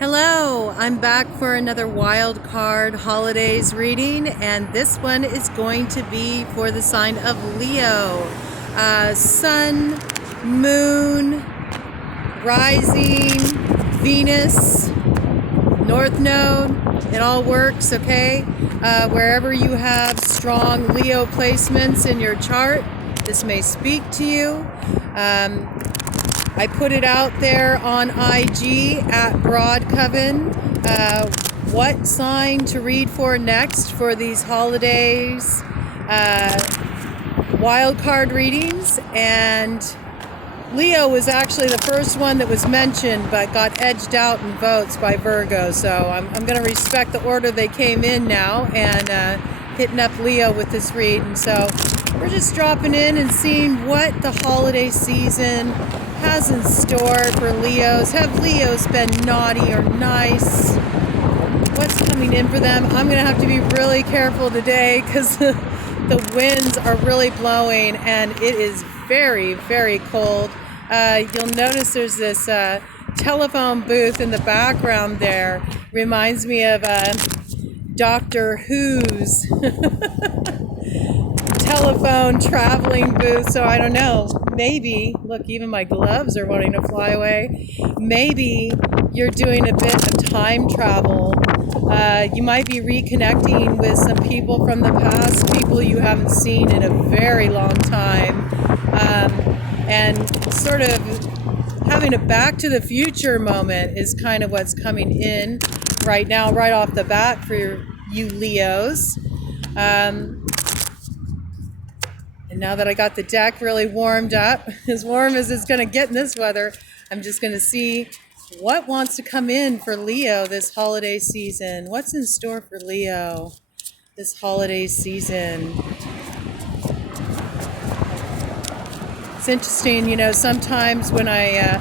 Hello, I'm back for another wild card holidays reading, and this one is going to be for the sign of Leo. Sun, moon, rising, Venus, north node, it all works, okay? Wherever you have strong Leo placements in your chart, this may speak to you. I put it out there on IG at Broadcoven. What sign to read for next for these holidays, wild card readings, and Leo was actually the first one that was mentioned, but got edged out in votes by Virgo. So I'm going to respect the order they came in now and hitting up Leo with this read. And so we're just dropping in and seeing what the holiday season has in store for Leos. Have Leos been naughty or nice? What's coming in for them? I'm going to have to be really careful today because the winds are really blowing and it is very, very cold. You'll notice there's this telephone booth in the background there. Reminds me of Doctor Who's telephone traveling booth. So I don't know, maybe, look, even my gloves are wanting to fly away. Maybe you're doing a bit of time travel. You might be reconnecting with some people from the past, people you haven't seen in a very long time, and sort of having a back to the future moment is kind of what's coming in right now, right off the bat for you Leos. And now that I got the deck really warmed up, as warm as it's going to get in this weather, I'm just going to see what wants to come in for Leo this holiday season. What's in store for Leo this holiday season? It's interesting, you know, sometimes when I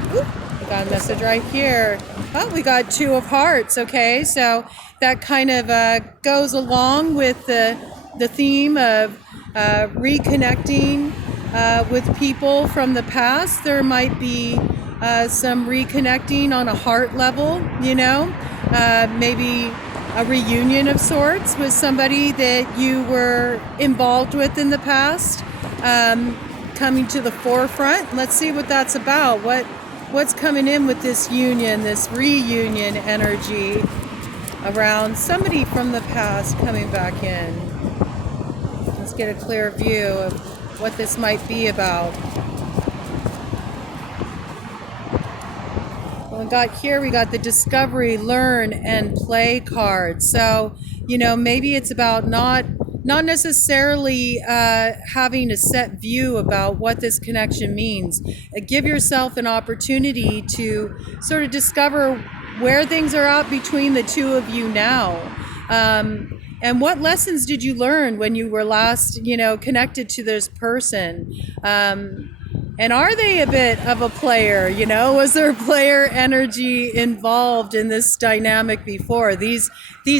got a message right here. Oh, we got Two of Hearts, okay? So that kind of goes along with the theme of reconnecting with people from the past. There might be some reconnecting on a heart level, you know, maybe a reunion of sorts with somebody that you were involved with in the past, coming to the forefront. Let's see what that's about. What's coming in with this union, this reunion energy around somebody from the past coming back in. Let's get a clear view of what this might be about. Well, we got the discovery, learn, and play card. So, you know, maybe it's about not necessarily having a set view about what this connection means. Give yourself an opportunity to sort of discover where things are at between the two of you now. And what lessons did you learn when you were last, you know, connected to this person? And are they a bit of a player? You know, was there player energy involved in this dynamic before? These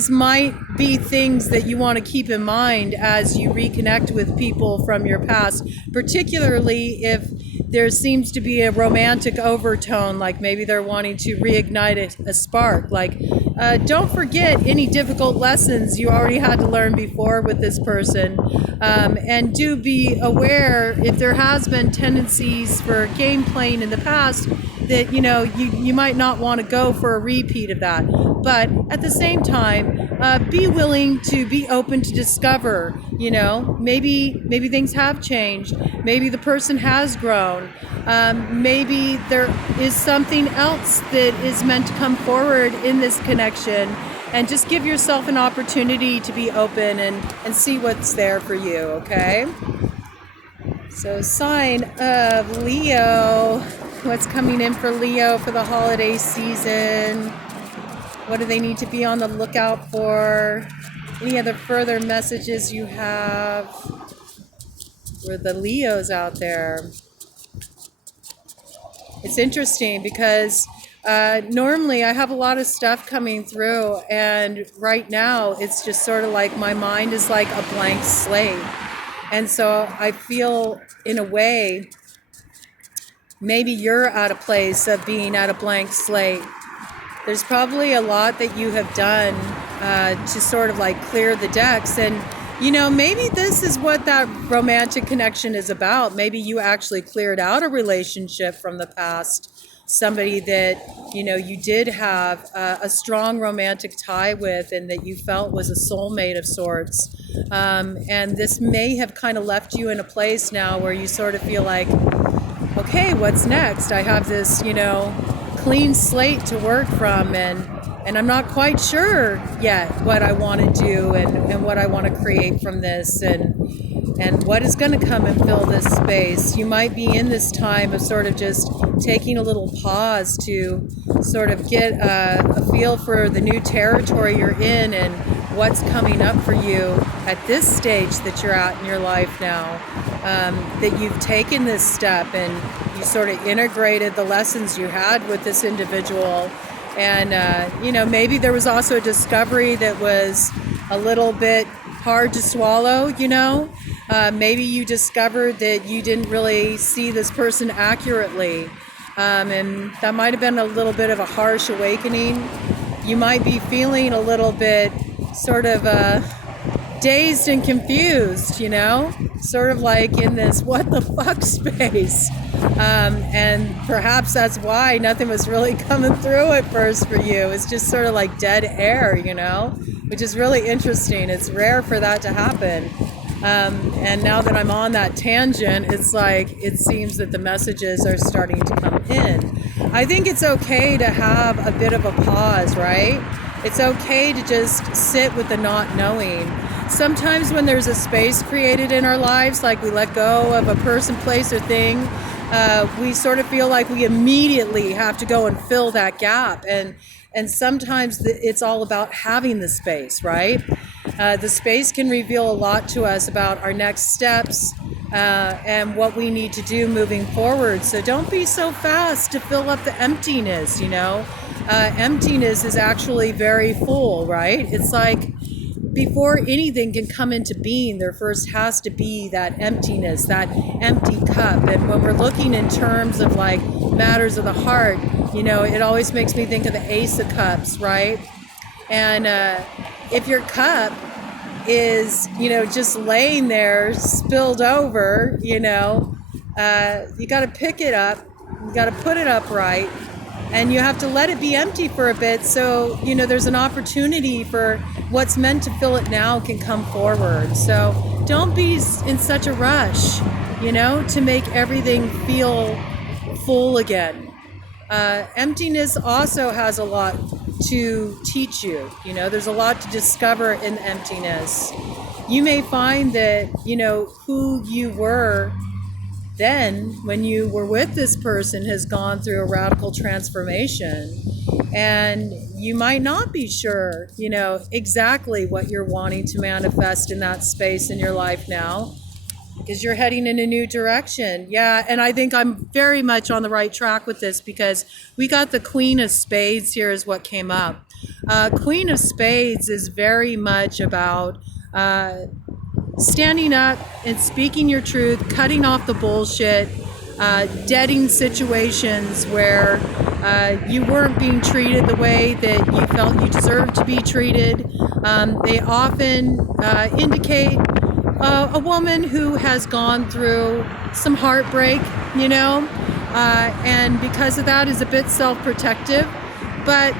might be things that you want to keep in mind as you reconnect with people from your past, particularly if there seems to be a romantic overtone, like maybe they're wanting to reignite a spark. Like, don't forget any difficult lessons you already had to learn before with this person. And do be aware if there has been tendencies for game playing in the past that, you know, you might not want to go for a repeat of that. But at the same time, be willing to be open to discover, you know, maybe things have changed. Maybe the person has grown. Maybe there is something else that is meant to come forward in this connection. And just give yourself an opportunity to be open and see what's there for you, okay? So sign of Leo. What's coming in for Leo for the holiday season? What do they need to be on the lookout for? Any other further messages you have for the Leos out there? It's interesting because normally I have a lot of stuff coming through, and right now it's just sort of like my mind is like a blank slate. And so I feel, in a way, maybe you're at a place of being at a blank slate. there's probably a lot that you have done to sort of like clear the decks. And, you know, maybe this is what that romantic connection is about. Maybe you actually cleared out a relationship from the past, somebody that, you know, you did have a strong romantic tie with and that you felt was a soulmate of sorts. And this may have kind of left you in a place now where you sort of feel like, okay, what's next? I have this, you know, clean slate to work from, and I'm not quite sure yet what I want to do and what I want to create from this, and what is going to come and fill this space. You might be in this time of sort of just taking a little pause to sort of get a feel for the new territory you're in and what's coming up for you at this stage that you're at in your life now. That you've taken this step and you sort of integrated the lessons you had with this individual. And, you know, maybe there was also a discovery that was a little bit hard to swallow, you know. Maybe you discovered that you didn't really see this person accurately. And that might have been a little bit of a harsh awakening. You might be feeling a little bit sort of dazed and confused, you know, sort of like in this what the fuck space. And perhaps that's why nothing was really coming through at first for you. It's just sort of like dead air, you know, which is really interesting. It's rare for that to happen. And now that I'm on that tangent, it's like it seems that the messages are starting to come in. I think it's okay to have a bit of a pause, right? It's okay to just sit with the not knowing. Sometimes when there's a space created in our lives, like we let go of a person, place, or thing, we sort of feel like we immediately have to go and fill that gap. And sometimes it's all about having the space, right? The space can reveal a lot to us about our next steps and what we need to do moving forward. So don't be so fast to fill up the emptiness, you know? Emptiness is actually very full, right? It's like before anything can come into being, there first has to be that emptiness, that empty cup. And when we're looking in terms of like matters of the heart, you know, it always makes me think of the Ace of Cups, right? And if your cup is, you know, just laying there spilled over, you know, you got to pick it up, you got to put it upright, and you have to let it be empty for a bit so, you know, there's an opportunity for what's meant to fill it now can come forward. So don't be in such a rush, you know, to make everything feel full again. Emptiness also has a lot to teach you. You know, there's a lot to discover in emptiness. You may find that, you know, who you were then when you were with this person has gone through a radical transformation, and you might not be sure, you know, exactly what you're wanting to manifest in that space in your life now, because you're heading in a new direction. Yeah, and I think I'm very much on the right track with this because we got the Queen of Spades here is what came up. Queen of Spades is very much about standing up and speaking your truth, cutting off the bullshit, deading situations where you weren't being treated the way that you felt you deserved to be treated. They often indicate a woman who has gone through some heartbreak, you know, and because of that is a bit self-protective, but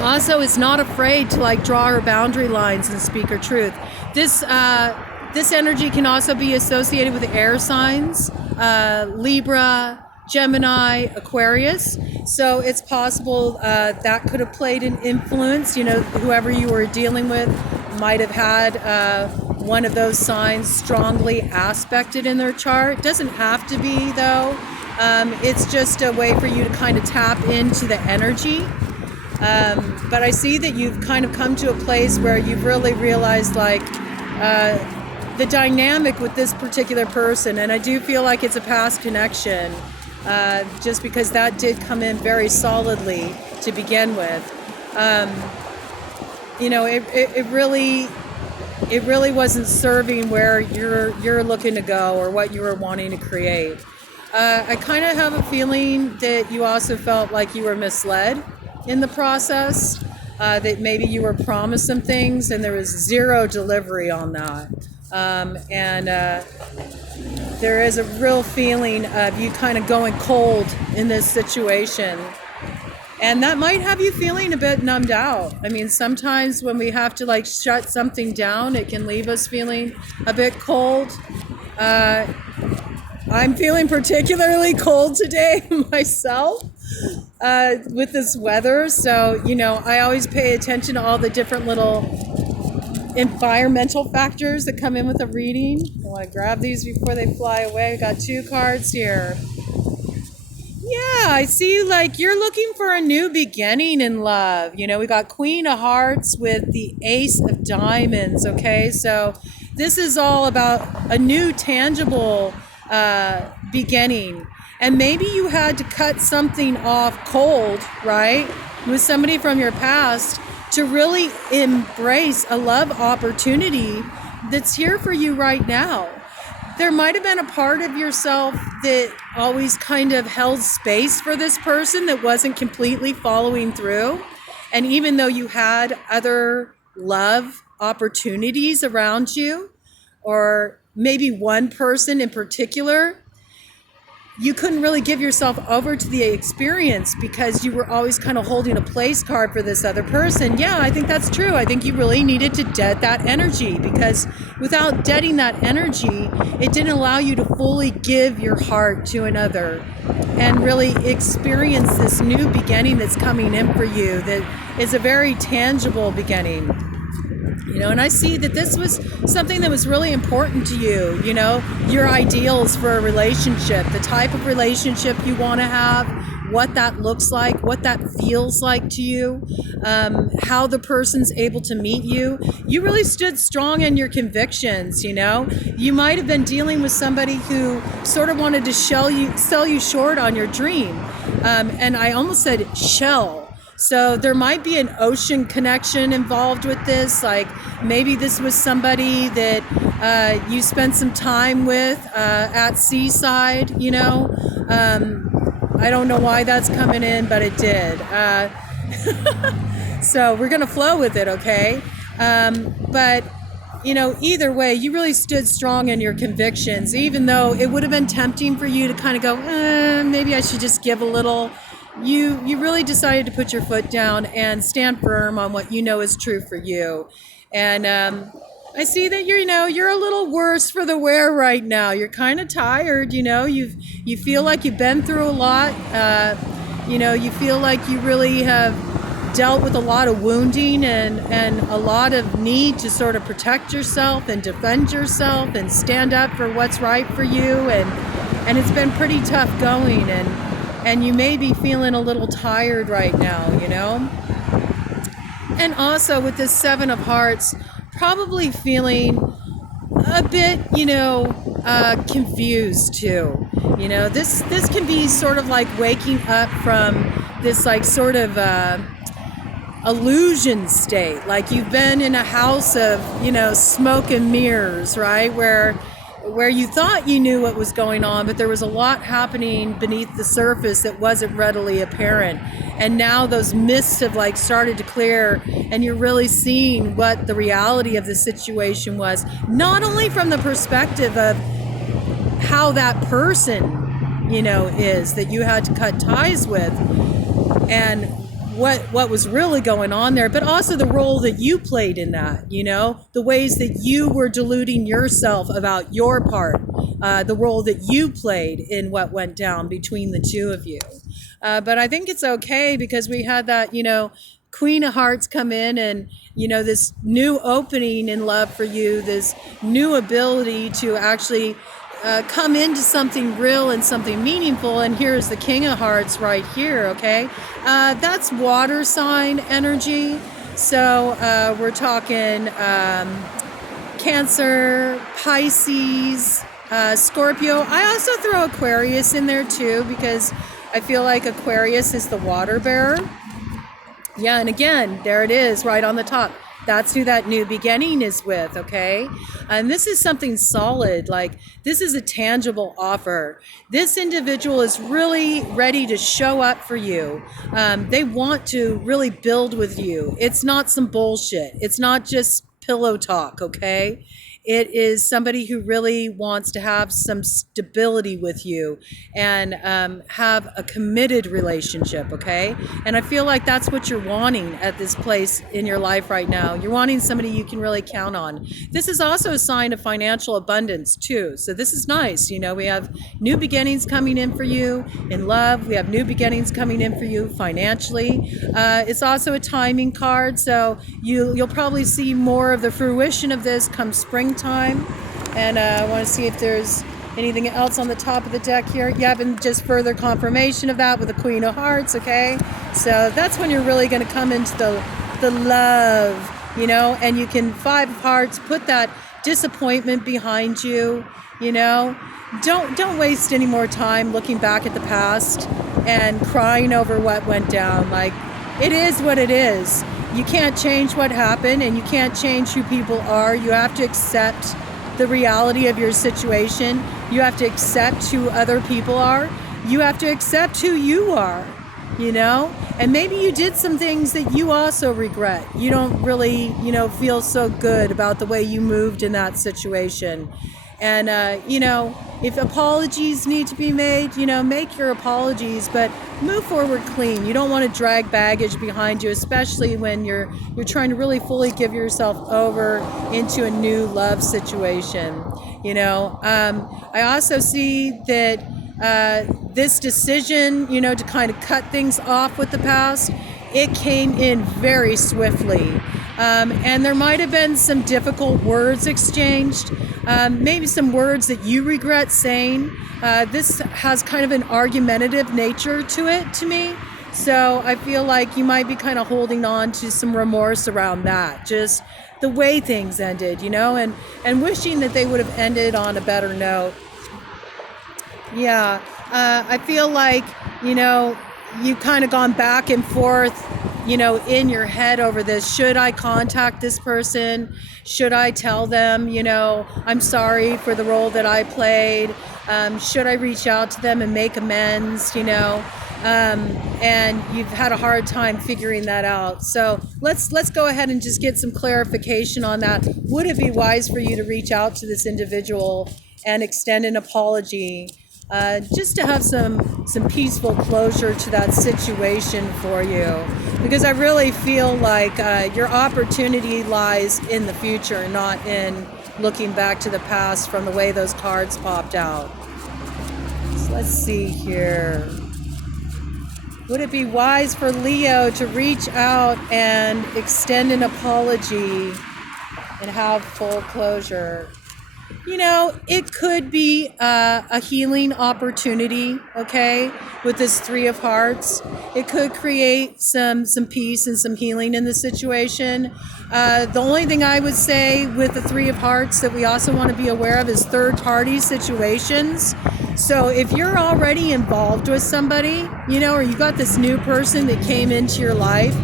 also is not afraid to like draw her boundary lines and speak her truth. This energy can also be associated with air signs, Libra, Gemini, Aquarius. So it's possible that could have played an influence. You know, whoever you were dealing with might have had one of those signs strongly aspected in their chart. Doesn't have to be though. It's just a way for you to kind of tap into the energy. But I see that you've kind of come to a place where you've really realized like the dynamic with this particular person, and I do feel like it's a past connection, just because that did come in very solidly to begin with. You know, it really wasn't serving where you're looking to go or what you were wanting to create. I kind of have a feeling that you also felt like you were misled. in the process, that maybe you were promised some things and there was zero delivery on that. And there is a real feeling of you kind of going cold in this situation. And that might have you feeling a bit numbed out. I mean, sometimes when we have to like shut something down, it can leave us feeling a bit cold. I'm feeling particularly cold today myself with this weather. So, you know, I always pay attention to all the different little environmental factors that come in with a reading. I want to grab these before they fly away. I got 2 cards here. Yeah, I see like you're looking for a new beginning in love. You know, we got Queen of Hearts with the Ace of Diamonds, okay? So this is all about a new tangible beginning. And maybe you had to cut something off cold, right? With somebody from your past to really embrace a love opportunity that's here for you right now. There might have been a part of yourself that always kind of held space for this person that wasn't completely following through. And even though you had other love opportunities around you, or maybe one person in particular, you couldn't really give yourself over to the experience because you were always kind of holding a place card for this other person. Yeah, I think that's true. I think you really needed to dead that energy, because without deading that energy, it didn't allow you to fully give your heart to another and really experience this new beginning that's coming in for you that is a very tangible beginning. You know, and I see that this was something that was really important to you, you know, your ideals for a relationship, the type of relationship you want to have, what that looks like, what that feels like to you, how the person's able to meet you. You really stood strong in your convictions, you know. You might have been dealing with somebody who sort of wanted to sell you short on your dream. And I almost said shell. So there might be an ocean connection involved with this. Like maybe this was somebody that you spent some time with at seaside, you know. I don't know why that's coming in, but it did. So we're going to flow with it, okay? But, you know, either way, you really stood strong in your convictions, even though it would have been tempting for you to kind of go, maybe I should just give a little. You really decided to put your foot down and stand firm on what you know is true for you. And I see that you're a little worse for the wear right now. You're kind of tired, you know. You feel like you've been through a lot. You know, you feel like you really have dealt with a lot of wounding and a lot of need to sort of protect yourself and defend yourself and stand up for what's right for you. And it's been pretty tough going, and you may be feeling a little tired right now, you know. And also with this 7 of Hearts, probably feeling a bit, you know, confused too. You know, this can be sort of like waking up from this like sort of illusion state. Like you've been in a house of, you know, smoke and mirrors, right? Where you thought you knew what was going on, but there was a lot happening beneath the surface that wasn't readily apparent. And now those mists have like started to clear, and you're really seeing what the reality of the situation was, not only from the perspective of how that person, you know, is that you had to cut ties with, and what was really going on there, but also the role that you played in that, you know, the ways that you were deluding yourself about your part, the role that you played in what went down between the two of you. But I think it's okay, because we had that, you know, Queen of Hearts come in, and, you know, this new opening in love for you, this new ability to actually come into something real and something meaningful. And here's the King of Hearts right here, okay? That's water sign energy. So we're talking Cancer, Pisces, Scorpio. I also throw Aquarius in there too, because I feel like Aquarius is the water bearer. Yeah, and again, there it is right on the top. That's who that new beginning is with, okay? And this is something solid, like this is a tangible offer. This individual is really ready to show up for you. They want to really build with you. It's not some bullshit. It's not just pillow talk, okay? It is somebody who really wants to have some stability with you and have a committed relationship, okay? And I feel like that's what you're wanting at this place in your life right now. You're wanting somebody you can really count on. This is also a sign of financial abundance too. So this is nice. You know, we have new beginnings coming in for you in love. We have new beginnings coming in for you financially. It's also a timing card. So you'll probably see more of the fruition of this come springtime. And I want to see if there's anything else on the top of the deck here. Yeah, and just further confirmation of that with the Queen of Hearts, okay? So that's when you're really going to come into the love, you know, and you can, Five of Hearts, put that disappointment behind you, you know. Don't waste any more time looking back at the past and crying over what went down. Like, it is what it is. You can't change what happened, and you can't change who people are. You have to accept the reality of your situation. You have to accept who other people are. You have to accept who you are, you know? And maybe you did some things that you also regret. You don't really, you know, feel so good about the way you moved in that situation. And, you know, if apologies need to be made, you know, make your apologies, but move forward clean. You don't want to drag baggage behind you, especially when you're trying to really fully give yourself over into a new love situation. You know, I also see that this decision, you know, to kind of cut things off with the past, it came in very swiftly. And there might have been some difficult words exchanged, maybe some words that you regret saying. This has kind of an argumentative nature to it, to me. So I feel like you might be kind of holding on to some remorse around that, just the way things ended, you know, and wishing that they would have ended on a better note. Yeah, I feel like, you know, you've kind of gone back and forth, you know, in your head over this. Should I contact this person? Should I tell them, you know, I'm sorry for the role that I played? Should I reach out to them and make amends, you know? And you've had a hard time figuring that out. So let's go ahead and just get some clarification on that. Would it be wise for you to reach out to this individual and extend an apology? Just to have some peaceful closure to that situation for you, because I really feel like your opportunity lies in the future, not in looking back to the past from the way those cards popped out. So let's see here. Would it be wise for Leo to reach out and extend an apology and have full closure? You know, it could be a healing opportunity, okay, with this Three of Hearts. It could create some peace and some healing in the situation. The only thing I would say with the Three of Hearts that we also want to be aware of is third-party situations. So if you're already involved with somebody, you know, or you got this new person that came into your life,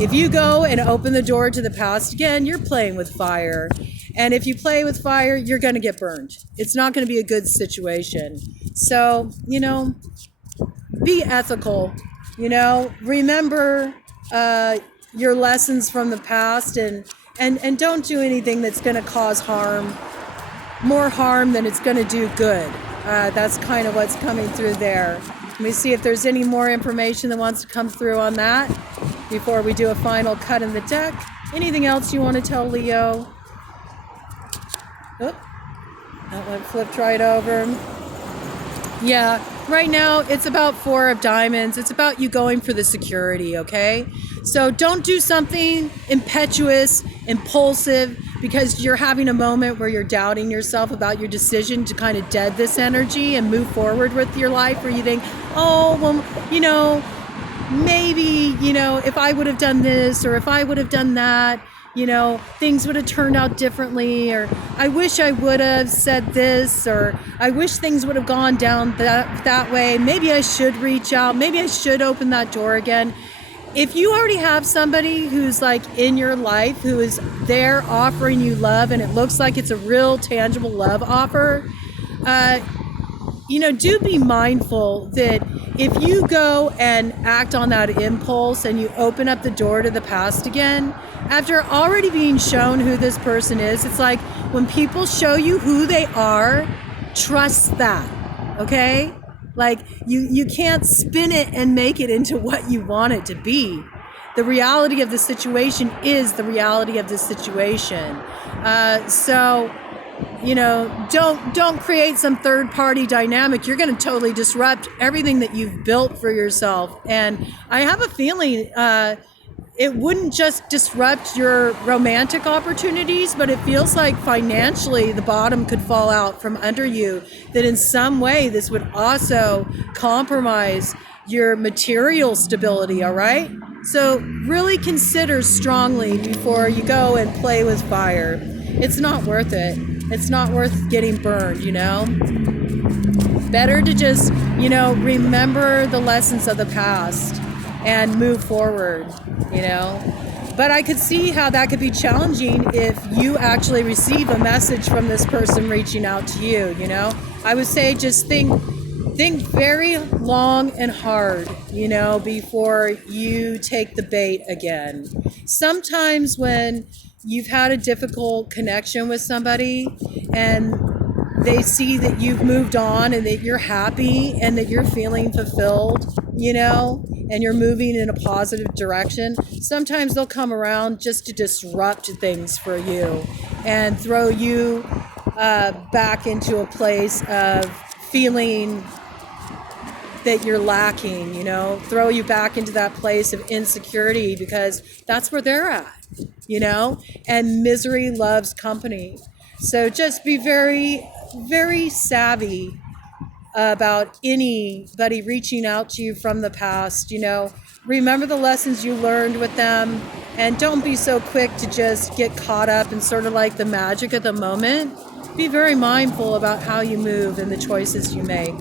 if you go and open the door to the past again, you're playing with fire. And if you play with fire, you're going to get burned. It's not going to be a good situation. So, you know, be ethical, you know, remember your lessons from the past, and don't do anything that's going to cause harm, more harm than it's going to do good. That's kind of what's coming through there. Let me see if there's any more information that wants to come through on that before we do a final cut in the deck. Anything else you want to tell Leo? Oop, that one flipped right over. Yeah, right now it's about Four of Diamonds. It's about you going for the security, okay? So don't do something impetuous, impulsive, because you're having a moment where you're doubting yourself about your decision to kind of dead this energy and move forward with your life, where you think, oh, well, you know, maybe, you know, if I would have done this or if I would have done that, you know, things would have turned out differently, or I wish I would have said this, or I wish things would have gone down that way. Maybe I should reach out. Maybe I should open that door again. if you already have somebody who's like in your life who is there offering you love, and it looks like it's a real tangible love offer, do be mindful that if you go and act on that impulse and you open up the door to the past again, after already being shown who this person is, it's like when people show you who they are, trust that, okay? Like you can't spin it and make it into what you want it to be. The reality of the situation is the reality of the situation. So don't create some third party dynamic. You're going to totally disrupt everything that you've built for yourself. And I have a feeling it wouldn't just disrupt your romantic opportunities, but it feels like financially the bottom could fall out from under you, that in some way this would also compromise your material stability, all right? So really consider strongly before you go and play with fire. It's not worth it. It's not worth getting burned, Better to just, remember the lessons of the past and move forward, But I could see how that could be challenging if you actually receive a message from this person reaching out to you, I would say just think very long and hard, before you take the bait again. Sometimes when you've had a difficult connection with somebody and they see that you've moved on and that you're happy and that you're feeling fulfilled, and you're moving in a positive direction, sometimes they'll come around just to disrupt things for you and throw you back into a place of feeling that you're lacking, throw you back into that place of insecurity because that's where they're at, and misery loves company. So just be very, very savvy about anybody reaching out to you from the past, remember the lessons you learned with them, and don't be so quick to just get caught up in sort of like the magic of the moment. Be very mindful about how you move and the choices you make.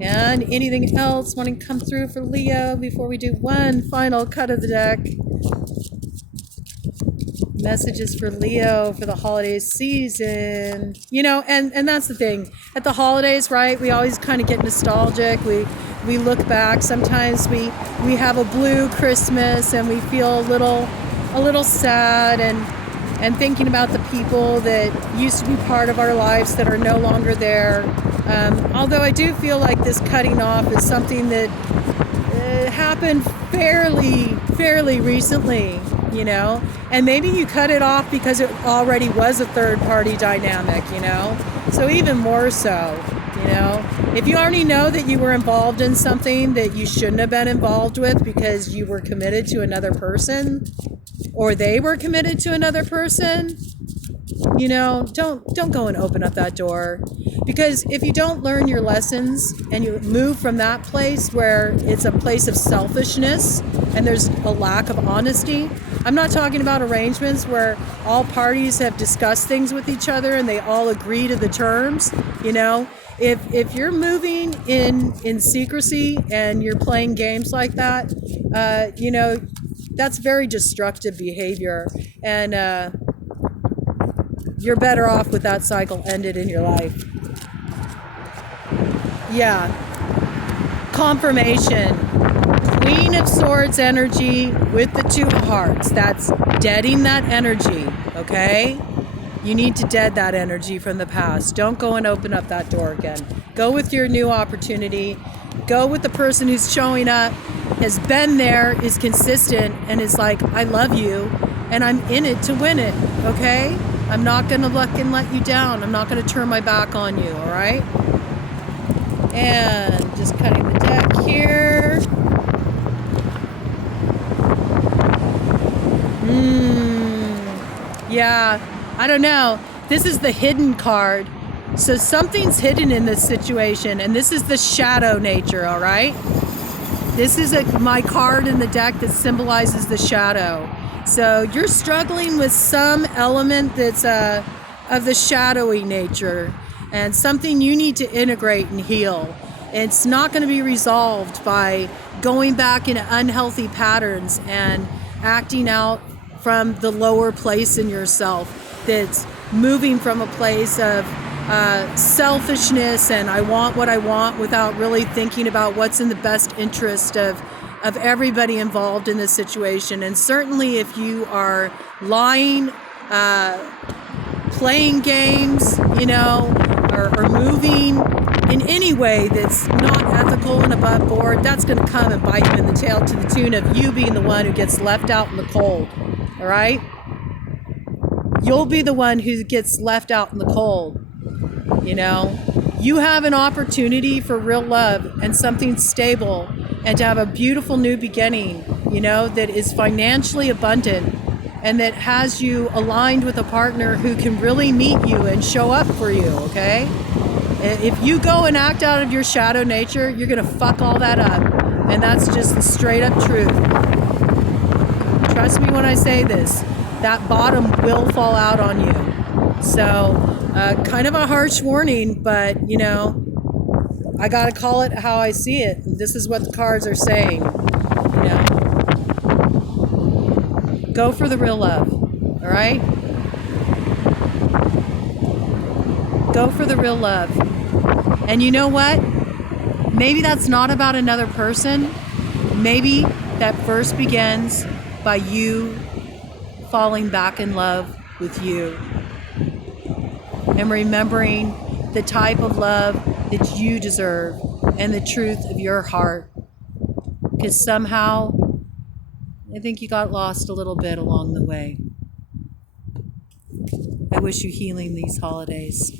And anything else wanting to come through for Leo before we do one final cut of the deck? Messages for Leo for the holiday season. And that's the thing. At the holidays, right, we always kind of get nostalgic. We look back. Sometimes we have a blue Christmas and we feel a little sad and thinking about the people that used to be part of our lives that are no longer there. Although I do feel like this cutting off is something that happened fairly recently, and maybe you cut it off because it already was a third party dynamic, so even more so, if you already know that you were involved in something that you shouldn't have been involved with because you were committed to another person or they were committed to another person, don't go and open up that door. Because if you don't learn your lessons and you move from that place where it's a place of selfishness and there's a lack of honesty, I'm not talking about arrangements where all parties have discussed things with each other and they all agree to the terms, If you're moving in secrecy and you're playing games like that, that's very destructive behavior. And you're better off with that cycle ended in your life. Yeah. Confirmation. Queen of Swords energy with the Two of Hearts. That's deading that energy, okay? You need to dead that energy from the past. Don't go and open up that door again. Go with your new opportunity. Go with the person who's showing up, has been there, is consistent, and is like, I love you, and I'm in it to win it, okay? I'm not going to let you down. I'm not going to turn my back on you, all right? And just cutting the deck here. Yeah, I don't know. This is the hidden card. So something's hidden in this situation, and this is the shadow nature, all right? This is my card in the deck that symbolizes the shadow. So you're struggling with some element that's of the shadowy nature and something you need to integrate and heal. It's not going to be resolved by going back into unhealthy patterns and acting out from the lower place in yourself that's moving from a place of selfishness and I want what I want without really thinking about what's in the best interest of everybody involved in this situation. And certainly if you are lying, playing games, or moving in any way that's not ethical and above board, that's going to come and bite you in the tail to the tune of you being the one who gets left out in the cold. All right? You'll be the one who gets left out in the cold. You have an opportunity for real love and something stable and to have a beautiful new beginning, that is financially abundant and that has you aligned with a partner who can really meet you and show up for you, okay? If you go and act out of your shadow nature, you're going to fuck all that up. And that's just the straight up truth. Trust me when I say this, that bottom will fall out on you. So, kind of a harsh warning, but, I got to call it how I see it. This is what the cards are saying, Go for the real love, all right? Go for the real love. And you know what? Maybe that's not about another person. Maybe that first begins by you falling back in love with you and remembering the type of love that you deserve and the truth of your heart. Because somehow, I think you got lost a little bit along the way. I wish you healing these holidays.